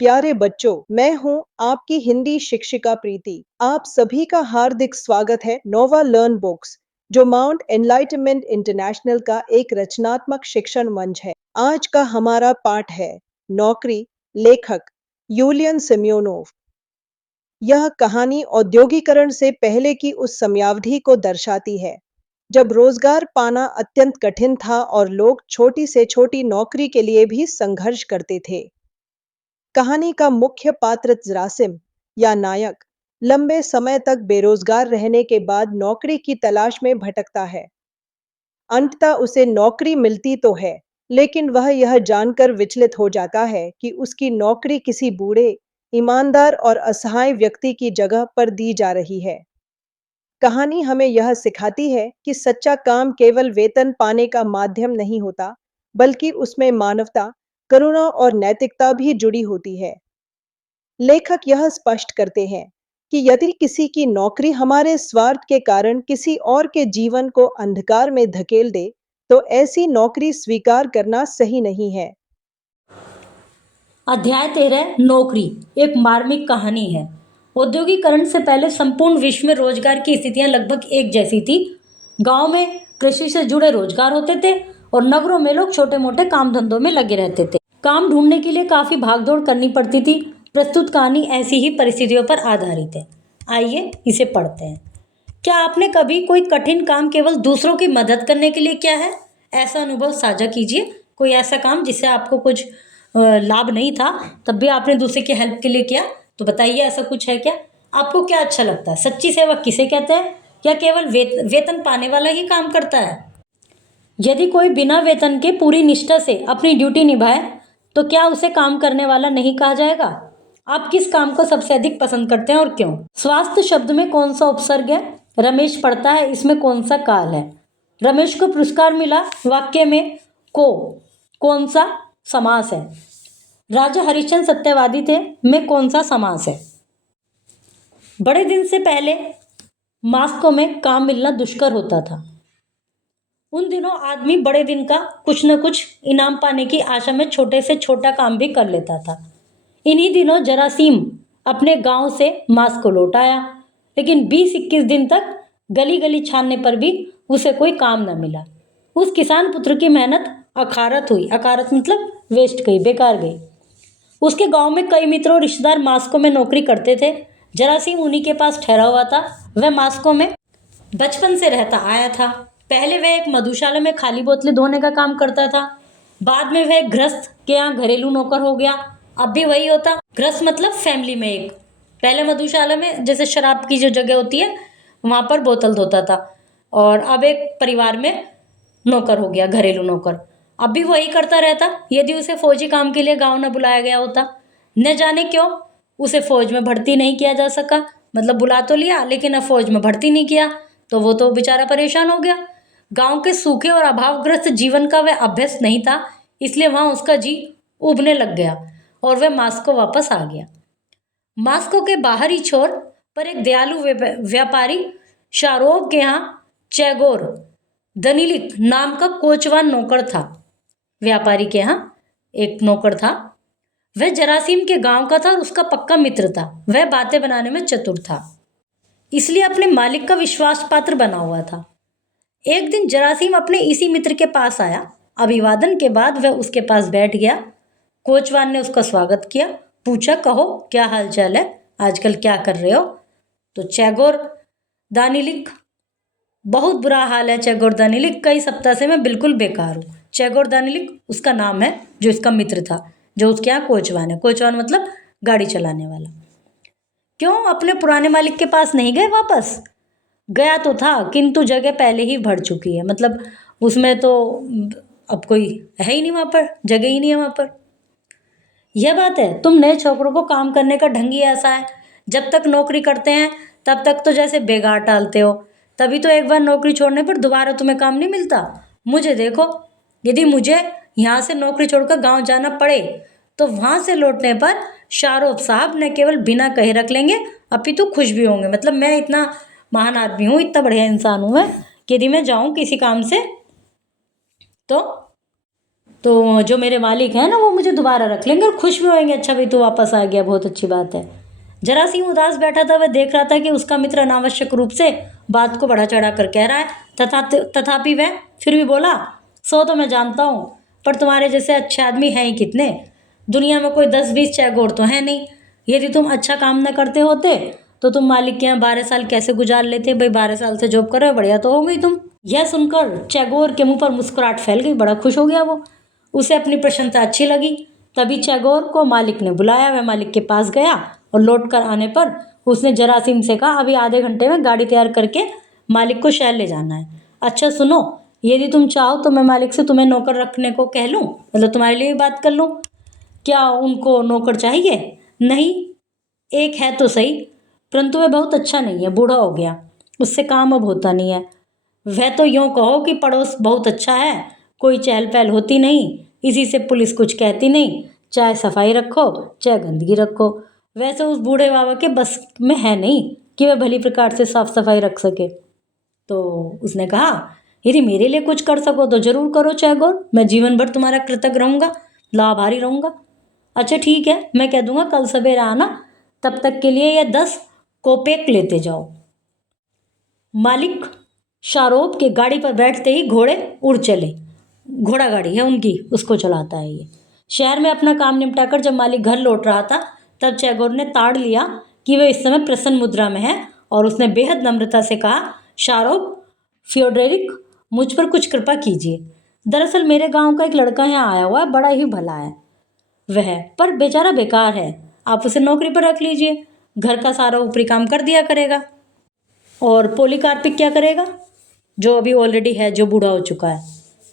प्यारे बच्चों, मैं हूं आपकी हिंदी शिक्षिका प्रीति। आप सभी का हार्दिक स्वागत है नोवा लर्न बुक्स, जो माउंट एनलाइटमेंट इंटरनेशनल का एक रचनात्मक शिक्षण मंच है। आज का हमारा पाठ है नौकरी। लेखक यूलियन सिम्योनोव। यह कहानी औद्योगिकरण से पहले की उस समयावधि को दर्शाती है जब रोजगार पाना अत्यंत कठिन था और लोग छोटी से छोटी नौकरी के लिए भी संघर्ष करते थे। कहानी का मुख्य पात्र जरासिम या नायक लंबे समय तक बेरोजगार रहने के बाद नौकरी की तलाश में भटकता है। अंततः उसे नौकरी मिलती तो है, लेकिन वह यह जानकर विचलित हो जाता है कि उसकी नौकरी किसी बूढ़े, ईमानदार और असहाय व्यक्ति की जगह पर दी जा रही है। कहानी हमें यह सिखाती है कि सच्चा काम केवल वेतन पाने का माध्यम नहीं होता, बल्कि उसमें मानवता, करुणा और नैतिकता भी जुड़ी होती है। लेखक यह स्पष्ट करते हैं कि यदि किसी की नौकरी हमारे स्वार्थ के कारण किसी और के जीवन को अंधकार में धकेल दे, तो ऐसी नौकरी स्वीकार करना सही नहीं है। अध्याय 13 नौकरी एक मार्मिक कहानी है। औद्योगिकरण से पहले संपूर्ण विश्व में रोजगार की स्थितियां लगभग एक जैसी थी। गांव में कृषि से जुड़े रोजगार होते थे और नगरों में लोग छोटे मोटे काम धंधों में लगे रहते थे। काम ढूंढने के लिए काफी भागदौड़ करनी पड़ती थी। प्रस्तुत कहानी ऐसी ही परिस्थितियों पर आधारित है। आइए इसे पढ़ते हैं। क्या आपने कभी कोई कठिन काम केवल दूसरों की मदद करने के लिए किया है? ऐसा अनुभव साझा कीजिए। कोई ऐसा काम जिससे आपको कुछ लाभ नहीं था, तब भी आपने दूसरे की हेल्प के लिए किया, तो बताइए ऐसा कुछ है क्या? आपको क्या अच्छा लगता है? सच्ची सेवा किसे कहते हैं? या केवल वेतन पाने वाला ही काम करता है? यदि कोई बिना वेतन के पूरी निष्ठा से अपनी ड्यूटी निभाए, तो क्या उसे काम करने वाला नहीं कहा जाएगा? आप किस काम को सबसे अधिक पसंद करते हैं और क्यों? स्वास्थ्य शब्द में कौन सा उपसर्ग है? रमेश पढ़ता है, इसमें कौन सा काल है? रमेश को पुरस्कार मिला, वाक्य में को कौन सा समास है? राजा हरिश्चंद्र सत्यवादी थे में कौन सा समास है? बड़े दिन से पहले मास्को में काम मिलना दुष्कर होता था। उन दिनों आदमी बड़े दिन का कुछ न कुछ इनाम पाने की आशा में छोटे से छोटा काम भी कर लेता था। इन्हीं दिनों जरासीम अपने गांव से मास्को लौट आया, लेकिन 20-21 दिन तक गली गली छानने पर भी उसे कोई काम न मिला। उस किसान पुत्र की मेहनत अखारत हुई। अखारत मतलब वेस्ट गई, बेकार गई। उसके गांव में कई मित्र और रिश्तेदार मास्को में नौकरी करते थे। जरासीम उन्हीं के पास ठहरा हुआ था। वह मास्को में बचपन से रहता आया था। पहले वह एक मधुशाला में खाली बोतलें धोने का काम करता था। बाद में वह गृहस्थ के यहाँ घरेलू नौकर हो गया। अब भी वही होता। गृहस्थ मतलब फैमिली में एक। पहले मधुशाला में जैसे शराब की जो जगह होती है, वहां पर बोतल धोता था, और अब एक परिवार में नौकर हो गया, घरेलू नौकर। अब भी वही करता रहता यदि उसे फौजी काम के लिए गांव न बुलाया गया होता। न जाने क्यों उसे फौज में भर्ती नहीं किया जा सका। मतलब बुला तो लिया, लेकिन अब फौज में भर्ती नहीं किया, तो वो तो बेचारा परेशान हो गया। गांव के सूखे और अभावग्रस्त जीवन का वह अभ्यस्त नहीं था, इसलिए वहां उसका जी उबने लग गया और वह मास्को वापस आ गया। मास्को के बाहरी छोर पर एक दयालु व्यापारी शारोव के यहाँ चैगोर दनिलिक नाम का कोचवान नौकर था। व्यापारी के यहाँ एक नौकर था। वह जरासीम के गांव का था और उसका पक्का मित्र था। वह बातें बनाने में चतुर था, इसलिए अपने मालिक का विश्वास पात्र बना हुआ था। एक दिन जरासीम अपने इसी मित्र के पास आया। अभिवादन के बाद वह उसके पास बैठ गया। कोचवान ने उसका स्वागत किया, पूछा, कहो क्या हाल चाल है, आजकल क्या कर रहे हो? तो चैगोर दानिलिक, बहुत बुरा हाल है चैगोर दानिलिक, कई सप्ताह से मैं बिल्कुल बेकार हूँ। चैगोर दानिलिक उसका नाम है, जो इसका मित्र था, जो उसके यहाँ कोचवान है। कोचवान मतलब गाड़ी चलाने वाला। क्यों अपने पुराने मालिक के पास नहीं गए वापस? गया तो था, किंतु जगह पहले ही भर चुकी है। मतलब उसमें तो अब कोई है ही नहीं, वहां पर जगह ही नहीं है वहां पर। यह बात है, तुम नए छोकरों को काम करने का ढंग ही ऐसा है। जब तक नौकरी करते हैं तब तक तो जैसे बेगार टालते हो, तभी तो एक बार नौकरी छोड़ने पर दोबारा तुम्हें काम नहीं मिलता। मुझे देखो, यदि मुझे यहाँ से नौकरी छोड़कर गांव जाना पड़े, तो वहां से लौटने पर शाहरुख साहब न केवल बिना कहे रख लेंगे, अपितु खुश भी होंगे। मतलब मैं इतना महान आदमी हूँ, इतना बढ़िया इंसान हूँ मैं, कि यदि मैं जाऊँ किसी काम से तो तो जो मेरे मालिक हैं ना वो मुझे दोबारा रख लेंगे और खुश भी होंगे, अच्छा भाई तू वापस आ गया, बहुत अच्छी बात है। जरासीम उदास बैठा था, वह देख रहा था कि उसका मित्र अनावश्यक रूप से बात को बढ़ा चढ़ा कर कह रहा है, तथापि वह फिर भी बोला, सो तो मैं जानता हूँ, पर तुम्हारे जैसे अच्छे आदमी हैं ही कितने, दुनिया में कोई 10-20 चैगोर तो है नहीं। यदि तुम अच्छा काम न करते होते तो तुम मालिक के यहाँ 12 साल कैसे गुजार लेते? भाई 12 साल से जॉब कर रहे हो, बढ़िया तो हो गई तुम। यह सुनकर चैगोर के मुंह पर मुस्कुराहट फैल गई, बड़ा खुश हो गया वो, उसे अपनी प्रशंसा अच्छी लगी। तभी चैगोर को मालिक ने बुलाया, वह मालिक के पास गया और लौट कर आने पर उसने जरासीम से कहा, अभी आधे घंटे में गाड़ी तैयार करके मालिक को शहर ले जाना है। अच्छा सुनो, यदि तुम चाहो तो मैं मालिक से तुम्हें नौकर रखने को कह लूँ, मतलब तुम्हारे लिए भी बात कर लूँ। क्या उनको नौकर चाहिए? नहीं, एक है तो सही, परंतु वह बहुत अच्छा नहीं है, बूढ़ा हो गया, उससे काम अब होता नहीं है। वह तो यूँ कहो कि पड़ोस बहुत अच्छा है, कोई चहल पहल होती नहीं, इसी से पुलिस कुछ कहती नहीं, चाहे सफाई रखो चाहे गंदगी रखो। वैसे उस बूढ़े बाबा के बस में है नहीं कि वह भली प्रकार से साफ सफाई रख सके। तो उसने कहा, यदि मेरे लिए कुछ कर सको तो जरूर करो चैगोर, मैं जीवन भर तुम्हारा कृतज्ञ रहूंगा, लाभारी रहूंगा। अच्छा ठीक है, मैं कह दूंगा कल सवेरे आना, तब तक के लिए यह 10 कोपेक लेते जाओ। मालिक शारोब के गाड़ी पर बैठते ही घोड़े उड़ चले। घोड़ा गाड़ी है उनकी, उसको चलाता है ये। शहर में अपना काम निपटाकर जब मालिक घर लौट रहा था तब चैगोर ने ताड़ लिया कि वह इस समय प्रसन्न मुद्रा में है और उसने बेहद नम्रता से कहा, शारोब फ्योडोरिक, मुझ पर कुछ कृपा कीजिए। दरअसल मेरे गांव का एक लड़का यहाँ आया हुआ है, बड़ा ही भला है वह, पर बेचारा बेकार है, आप उसे नौकरी पर रख लीजिए, घर का सारा ऊपरी काम कर दिया करेगा। और पोलीकार्पिक क्या करेगा, जो अभी ऑलरेडी है, जो बूढ़ा हो चुका है?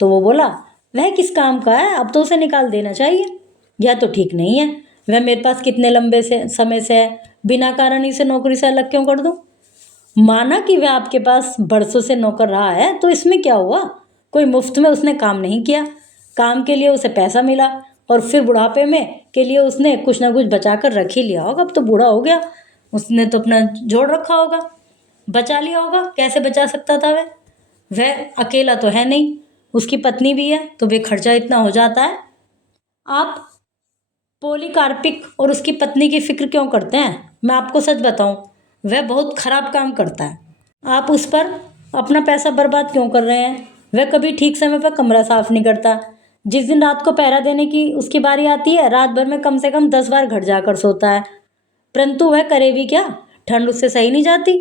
तो वो बोला, वह किस काम का है, अब तो उसे निकाल देना चाहिए, यह तो ठीक नहीं है, वह मेरे पास कितने लंबे से समय से है, बिना कारण इसे नौकरी से अलग क्यों कर दूं? माना कि वह आपके पास बरसों से नौकर रहा है, तो इसमें क्या हुआ, कोई मुफ्त में उसने काम नहीं किया, काम के लिए उसे पैसा मिला और फिर बुढ़ापे में के लिए उसने कुछ ना कुछ बचा कर रख ही लिया होगा, अब तो बूढ़ा हो गया, उसने तो अपना जोड़ रखा होगा, बचा लिया होगा। कैसे बचा सकता था वह अकेला तो है नहीं, उसकी पत्नी भी है, तो बेखर्चा इतना हो जाता है। आप पोलीकार्पिक और उसकी पत्नी की फिक्र क्यों करते हैं? मैं आपको सच बताऊं, वह बहुत खराब काम करता है, आप उस पर अपना पैसा बर्बाद क्यों कर रहे हैं? वह कभी ठीक समय पर कमरा साफ नहीं करता, जिस दिन रात को पहरा देने की उसकी बारी आती है, रात भर में कम से कम 10 बार घर जाकर सोता है, परंतु वह करे भी क्या, ठंड उससे सही नहीं जाती,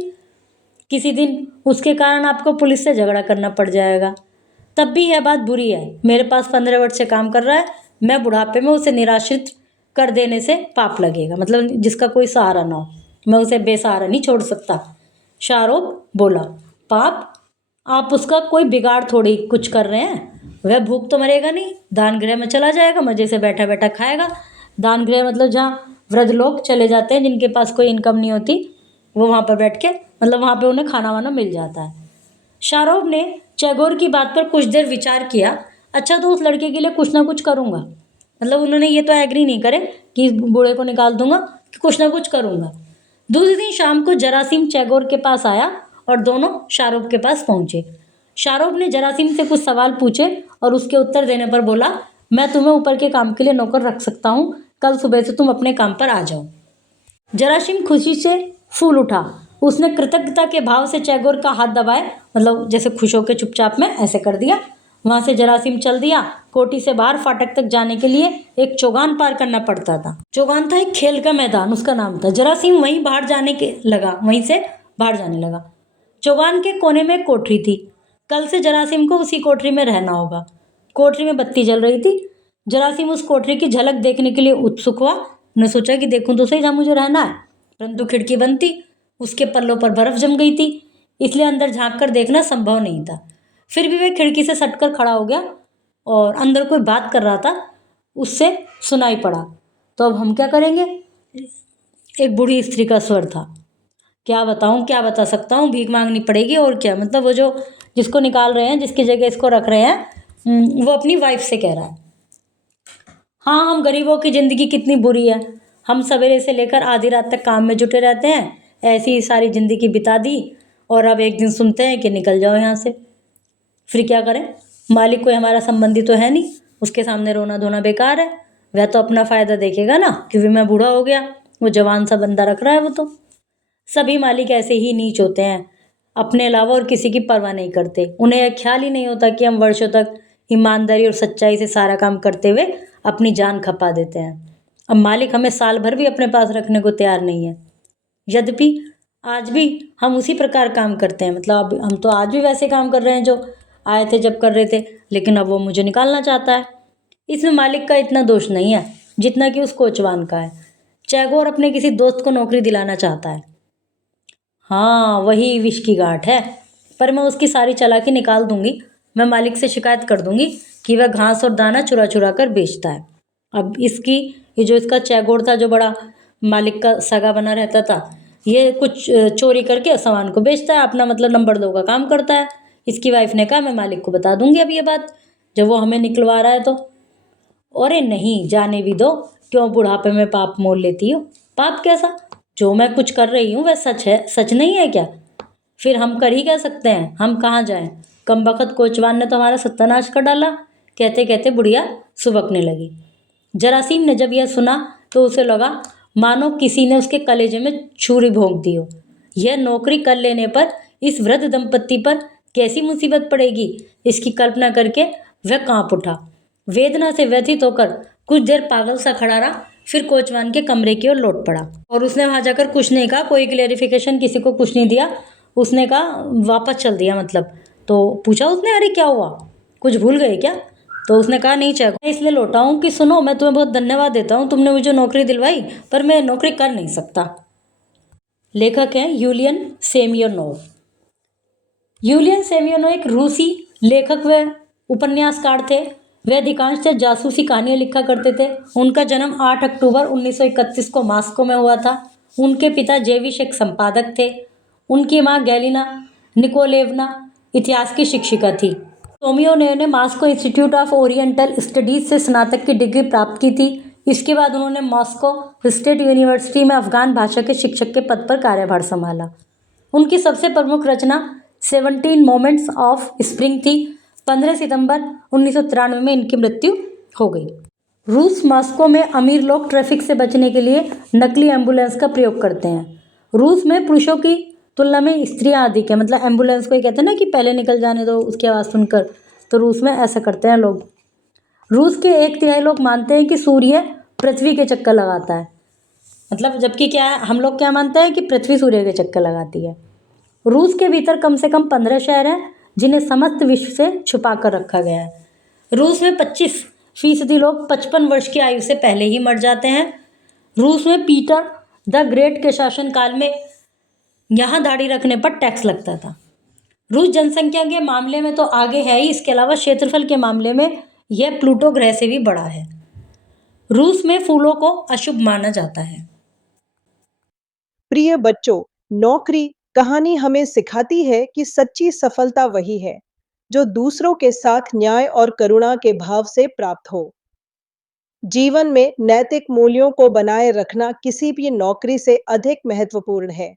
किसी दिन उसके कारण आपको पुलिस से झगड़ा करना पड़ जाएगा। तब भी यह बात बुरी है, मेरे पास 15 वर्ष से काम कर रहा है, मैं बुढ़ापे में उसे निराश्रित कर देने से पाप लगेगा, मतलब जिसका कोई सहारा ना हो, मैं उसे बेसहारा नहीं छोड़ सकता। शारोब बोला, पाप? आप उसका कोई बिगाड़ थोड़ी कुछ कर रहे हैं, वह भूख तो मरेगा नहीं, दान गृह में चला जाएगा, मजे से बैठा बैठा खाएगा। दान गृह मतलब जहाँ वृद्ध लोग चले जाते हैं जिनके पास कोई इनकम नहीं होती, वो वहाँ पर बैठ के, मतलब वहाँ पे उन्हें खाना वाना मिल जाता है। शारोब ने चैगोर की बात पर कुछ देर विचार किया, अच्छा तो उस लड़के के लिए कुछ ना कुछ करूँगा, मतलब उन्होंने ये तो एग्री नहीं करे कि बूढ़े को निकाल दूंगा, कि कुछ ना कुछ करूँगा। दूसरे दिन शाम को जरासीम चैगोर के पास आया और दोनों शारोब के पास पहुंचे। शारोब ने जरासीम से कुछ सवाल पूछे और उसके उत्तर देने पर बोला, मैं तुम्हें ऊपर के काम के लिए नौकर रख सकता हूँ, कल सुबह से तुम अपने काम पर आ जाओ। जरासीम खुशी से फूल उठा, उसने कृतज्ञता के भाव से चैगोर का हाथ दबाए, मतलब जैसे खुश होकर चुपचाप में ऐसे कर दिया। वहां से जरासीम चल दिया। कोठी से बाहर फाटक तक जाने के लिए एक चौगान पार करना पड़ता था। चौगान था एक खेल का मैदान, उसका नाम था। जरासीम वहीं बाहर जाने के लगा, वहीं से बाहर जाने लगा। चौगान के कोने में एक कोठरी थी, कल से जरासीम को उसी कोठरी में रहना होगा। कोठरी में बत्ती जल रही थी। जरासीम उस कोठरी की झलक देखने के लिए उत्सुक हुआ। उसने सोचा कि देखूं तो सही जहाँ मुझे रहना है, परंतु खिड़की बंद थी, उसके पल्लों पर बर्फ जम गई थी, इसलिए अंदर झांक कर देखना संभव नहीं था। फिर भी वह खिड़की से सटकर खड़ा हो गया और अंदर कोई बात कर रहा था, उससे सुनाई पड़ा। तो अब हम क्या करेंगे? एक बूढ़ी स्त्री का स्वर था। क्या बताऊं, क्या बता सकता हूँ, भीख मांगनी पड़ेगी और क्या, मतलब वो जो जिसको निकाल रहे हैं, जिसकी जगह इसको रख रहे हैं, वो अपनी वाइफ से कह रहा है, हाँ हम गरीबों की ज़िंदगी कितनी बुरी है, हम सवेरे से लेकर आधी रात तक काम में जुटे रहते हैं, ऐसी ही सारी ज़िंदगी बिता दी और अब एक दिन सुनते हैं कि निकल जाओ यहाँ से। फिर क्या करें, मालिक कोई हमारा संबंधी तो है नहीं, उसके सामने रोना धोना बेकार है। वह तो अपना फायदा देखेगा ना, क्योंकि मैं बूढ़ा हो गया, वो जवान सा बंदा रख रहा है वो तो। सभी मालिक ऐसे ही नीच होते हैं, अपने अलावा और किसी की परवाह नहीं करते। उन्हें यह ख्याल ही नहीं होता कि हम वर्षों तक ईमानदारी और सच्चाई से सारा काम करते हुए अपनी जान खपा देते हैं। अब मालिक हमें साल भर भी अपने पास रखने को तैयार नहीं है। यद्यपि आज भी हम उसी प्रकार काम करते हैं, मतलब अब हम तो आज भी वैसे काम कर रहे हैं जो आए थे जब कर रहे थे, लेकिन अब वो मुझे निकालना चाहता है। इसमें मालिक का इतना दोष नहीं है जितना कि उस कोचवान का है। चैगोर अपने किसी दोस्त को नौकरी दिलाना चाहता है। हाँ, वही विष की गांठ है, पर मैं उसकी सारी चालाकी निकाल दूंगी। मैं मालिक से शिकायत कर दूंगी कि वह घास और दाना चुरा चुरा कर बेचता है। अब इसकी ये जो इसका चैगोर था, जो बड़ा मालिक का सगा बना रहता था, ये कुछ चोरी करके सामान को बेचता है, अपना मतलब नंबर 2 का काम करता है। इसकी वाइफ ने कहा मैं मालिक को बता दूंगी अब ये बात, जब वो हमें निकलवा रहा है तो। अरे नहीं, जाने भी दो, क्यों बुढ़ापे में पाप मोल लेती हो? पाप कैसा? जो मैं कुछ कर रही हूँ वह सच है, सच नहीं है क्या? फिर हम कर ही कह सकते हैं, हम कहाँ जाएं? कमबख्त कोचवान ने तो हमारा सत्यानाश कर डाला। कहते कहते बुढ़िया सुबकने लगी। जरासीम ने जब यह सुना तो उसे लगा मानो किसी ने उसके कलेजे में छुरी भोंक दी हो। यह नौकरी कर लेने पर इस वृद्ध दंपत्ति पर कैसी मुसीबत पड़ेगी, इसकी कल्पना करके वह कांप उठा। वेदना से व्यथित होकर कुछ देर पागल सा खड़ा रहा, फिर कोचवान के कमरे की ओर लौट पड़ा। और उसने वहां जाकर कुछ नहीं कहा, कोई क्लेरिफिकेशन किसी को कुछ नहीं दिया। उसने कहा वापस चल दिया मतलब। तो पूछा उसने, अरे क्या हुआ, कुछ भूल गए क्या? तो उसने कहा नहीं चैको, मैं इसलिए लौटा हूँ कि सुनो, मैं तुम्हें बहुत धन्यवाद देता हूँ, तुमने मुझे नौकरी दिलवाई, पर मैं नौकरी कर नहीं सकता। लेखक हैं यूलियन सेमियोनोव। यूलियन सेमियोनोव एक रूसी लेखक व उपन्यासकार थे। वे अधिकांशतः जासूसी कहानियां लिखा करते थे। उनका जन्म 8 अक्टूबर 1931 को मॉस्को में हुआ था। उनके पिता जेविश एक संपादक थे। उनकी मां गैलिना निकोलेवना इतिहास की शिक्षिका थी। सोमियोनोव ने Moscow institute of oriental studies से स्नातक की डिग्री प्राप्त की थी। इसके बाद उन्होंने मॉस्को स्टेट यूनिवर्सिटी में अफगान भाषा के शिक्षक के पद पर कार्यभार संभाला। उनकी सबसे प्रमुख रचना 17 मोमेंट्स ऑफ स्प्रिंग थी। 15 सितंबर 1993 में इनकी मृत्यु हो गई। रूस मॉस्को में अमीर लोग ट्रैफिक से बचने के लिए नकली एम्बुलेंस का प्रयोग करते हैं। रूस में पुरुषों की तुलना में स्त्रियां अधिक है, मतलब एम्बुलेंस को ये कहते हैं ना कि पहले निकल जाने दो उसकी आवाज़ सुनकर, तो रूस में ऐसा करते हैं लोग। रूस के 1/3 लोग मानते हैं कि सूर्य पृथ्वी के चक्कर लगाता है, मतलब जबकि क्या है, हम लोग क्या मानते हैं कि पृथ्वी सूर्य के चक्कर लगाती है। रूस के भीतर कम से कम 15 शहर हैं जिन्हें समस्त विश्व से छुपा कर रखा गया है। रूस में 25% लोग 55 वर्ष की आयु से पहले ही मर जाते हैं। रूस में पीटर द ग्रेट के शासनकाल में यहाँ दाढ़ी रखने पर टैक्स लगता था। रूस जनसंख्या के मामले में तो आगे है ही, इसके अलावा क्षेत्रफल के मामले में यह प्लूटो ग्रह से भी बड़ा है। रूस में फूलों को अशुभ माना जाता है। प्रिय बच्चों, नौकरी कहानी हमें सिखाती है कि सच्ची सफलता वही है जो दूसरों के साथ न्याय और करुणा के भाव से प्राप्त हो। जीवन में नैतिक मूल्यों को बनाए रखना किसी भी नौकरी से अधिक महत्वपूर्ण है।